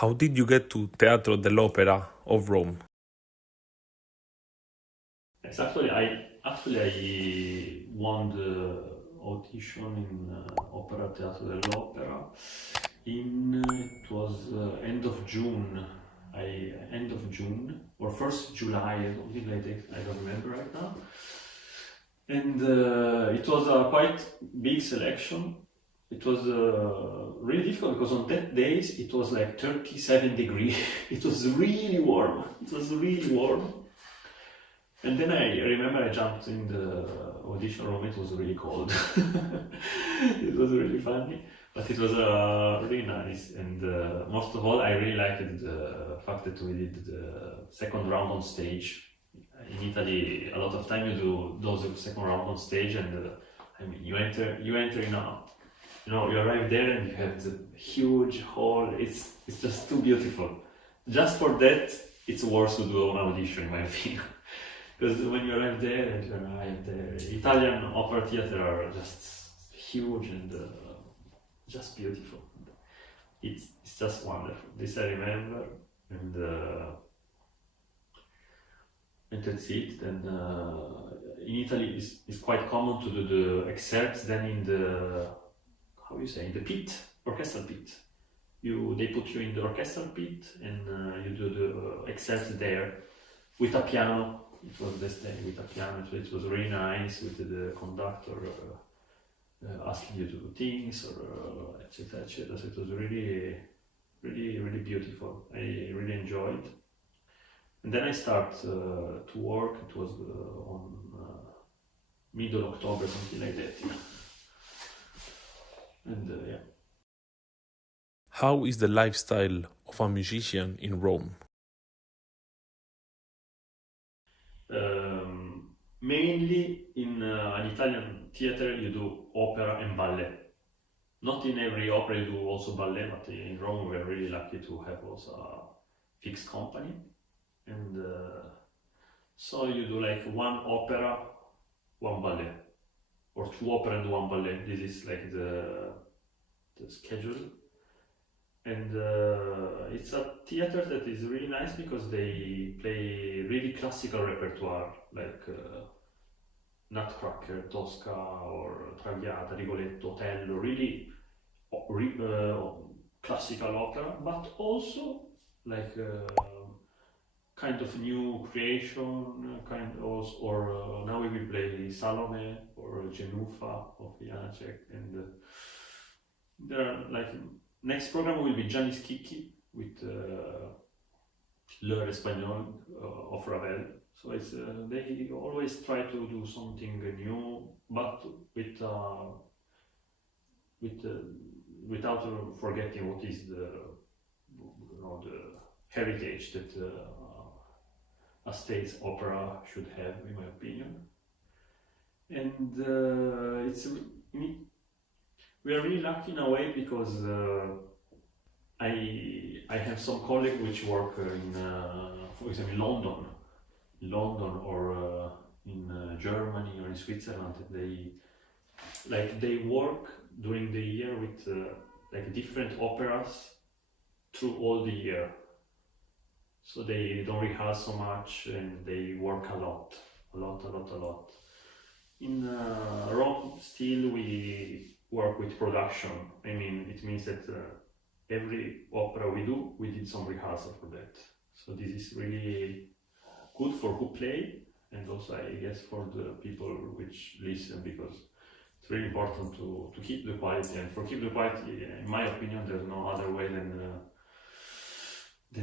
How did you get to Teatro dell'Opera of Rome? Yes, actually I won the audition in Opera Teatro dell'Opera in it was end of June. End of June or first July, something like that. I don't remember right now. And it was a quite big selection. It was really difficult because on that days it was like 37 degrees. It was really warm. It was really warm. And then I remember I jumped in the audition room. It was really cold. It was really funny, but it was really nice. And most of all, I really liked the fact that we did the second round on stage. In Italy, a lot of time you do those second round on stage, and I mean, you enter in a, you arrive there and you have the huge hall. It's just too beautiful. Just for that, it's worth to do an audition, in my opinion. Because when you arrive there and the Italian opera theater are just huge and just beautiful. It's just wonderful. This I remember, and that's it. Then in Italy, it's quite common to do the excerpts. Then in the in the pit, orchestral pit. They put you in the orchestral pit and you do the excerpts there with a piano. It was this day with a piano, so it was really nice with the conductor asking you to do things or etc. etc. So it was really, really, really beautiful. I really enjoyed. And then I start to work. It was on middle October, something like that. Yeah. And yeah. How is the lifestyle of a musician in Rome? Mainly in an Italian theater you do opera and ballet. Not in every opera you do also ballet, but in Rome we're really lucky to have also a fixed company. And so you do like one opera, one ballet, or two opera and one ballet. This is like the schedule. And it's a theater that is really nice because they play really classical repertoire, like Nutcracker, Tosca, or Traviata, Rigoletto, Otello, really classical opera, but also like kind of new creation, or now we will play Salome or Genufa of Janacek, and there are like next program will be Giannis Kiki with L'Heure Espagnole of Ravel. So it's they always try to do something new, but without forgetting what is the heritage that a state opera should have, in my opinion. And we are really lucky in a way because I have some colleagues which work in, for example, London or in Germany or in Switzerland. They work during the year with like different operas through all the year. So they don't rehearse so much and they work a lot. In Rome, still we work with production. I mean, it means that every opera we do, we did some rehearsal for that. So this is really good for who play and also I guess for the people which listen, because it's really important to keep the quality, and for keep the quality, in my opinion, there's no other way than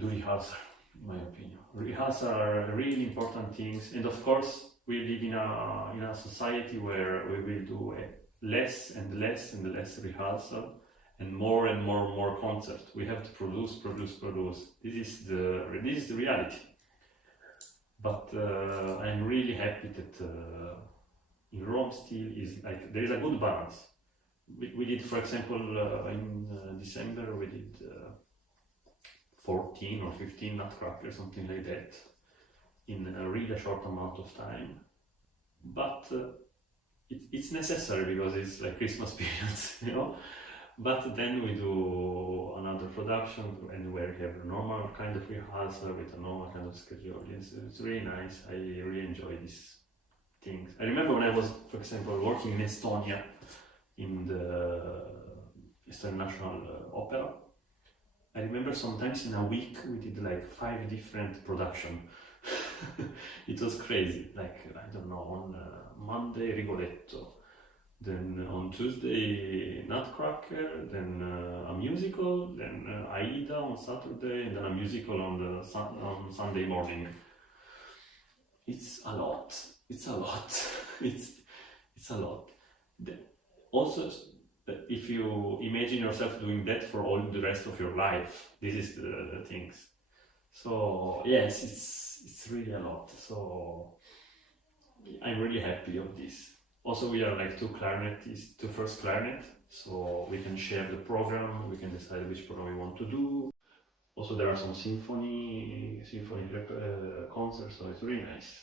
do rehearsal. In my opinion, rehearsal are really important things, and of course we live in a society where we will do less and less rehearsal and more concert. We have to produce. This is the reality. But I'm really happy that in Rome still is like there is a good balance. We did, for example, in December we did 14 or 15 Nutcracker, something like that, in a really short amount of time. But it's necessary because it's like Christmas period, But then we do another production and where we have a normal kind of rehearsal with a normal kind of schedule. It's really nice. I really enjoy these things. I remember when I was, for example, working in Estonia in the Eastern National Opera. I remember sometimes in a week we did like 5 different production. It was crazy. Like, I don't know, on Monday Rigoletto, then on Tuesday Nutcracker, then a musical, then Aida on Saturday, and then a musical on on Sunday morning. It's a lot. It's a lot. it's a lot. Also, if you imagine yourself doing that for all the rest of your life, this is the things. So yes, it's really a lot. So I'm really happy of this. Also, we are like two clarinetists, two first clarinet, so we can share the program. We can decide which program we want to do. Also, there are some symphony concerts, so it's really nice.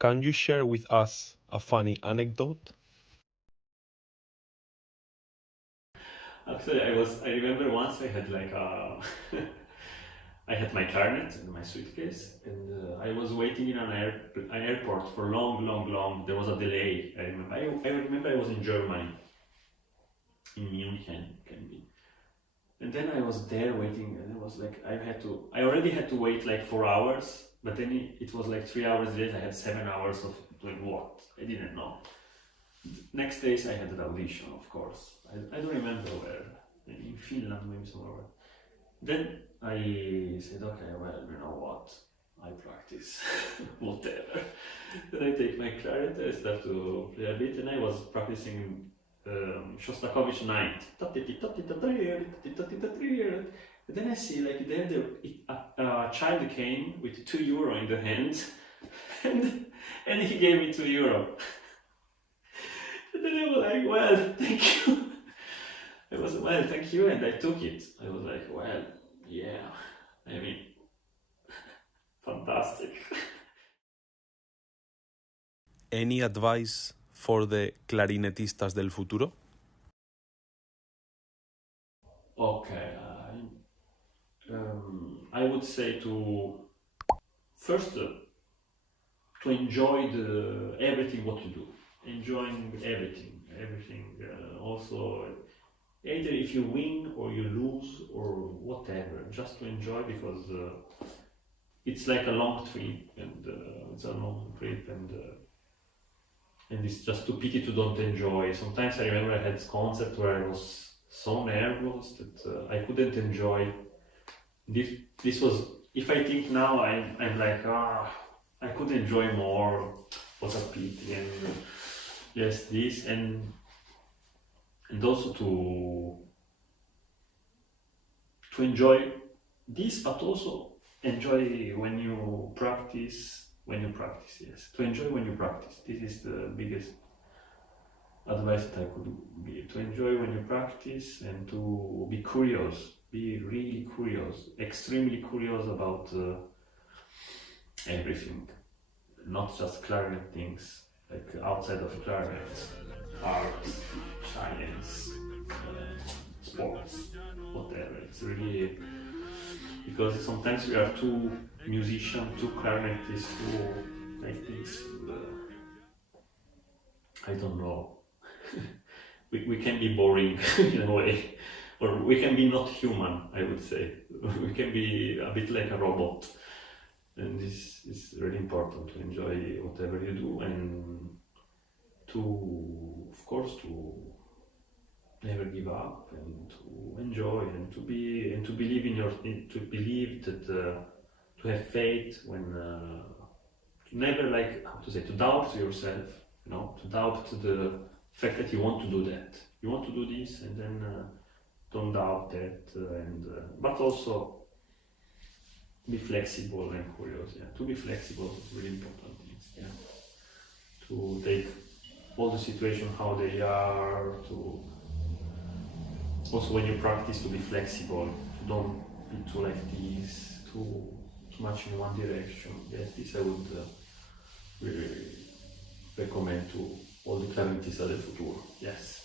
Can you share with us a funny anecdote? Actually, I remember once I had like a, I had my clarinet and my suitcase, and I was waiting in an airport for long. There was a delay. I remember I was in Germany, in Munich, can be. And then I was there waiting, and it was like I already had to wait like 4 hours, but then it was like 3 hours later. I had 7 hours of doing what I didn't know. Next days I had an audition, of course. I don't remember where, maybe in Finland, maybe somewhere. Then I said, okay, well, you know what? I practice, whatever. Then I take my clarinet, I start to play a bit, and I was practicing Shostakovich Ninth. And then I see like then a child came with €2 in the hand, and he gave me €2. And then I was like, well, thank you. I was, well, thank you, and I took it. I was like, well, yeah, I mean, fantastic. Any advice for the clarinetistas del futuro? Okay, I would say to first to enjoy everything what you do, enjoying everything. Also, either if you win or you lose or whatever, just to enjoy because it's like a long trip and it's a long trip and it's just too pity to don't enjoy. Sometimes I remember I had concerts where I was so nervous that I couldn't enjoy. This was, if I think now, I'm like, I could enjoy more. Was a pity, and yes, this and also to enjoy this, but also enjoy when you practice. When you practice, yes, to enjoy when you practice. This is the biggest advice that I could give. To enjoy when you practice and to be curious. Be really curious, extremely curious about everything, not just clarinet things, like outside of clarinet, art, science, sports, whatever. It's really because sometimes we are two musicians, two clarinetists, two like this. I don't know. We can be boring in a way, or we can be not human. I would say we can be a bit like a robot, and this is really important to enjoy whatever you do and to, of course, to never give up and to enjoy and to be and to believe in to believe that to have faith when to never like how to say to doubt yourself, you know, to doubt the fact that you want to do that, you want to do this, and then don't doubt that, and but also be flexible and curious. Yeah, to be flexible is really important. Yeah, to take all the situation how they are. To also when you practice to be flexible, to don't be too like this, too much in one direction. Yes, this I would really recommend to all the clarinetists del futuro. Yes.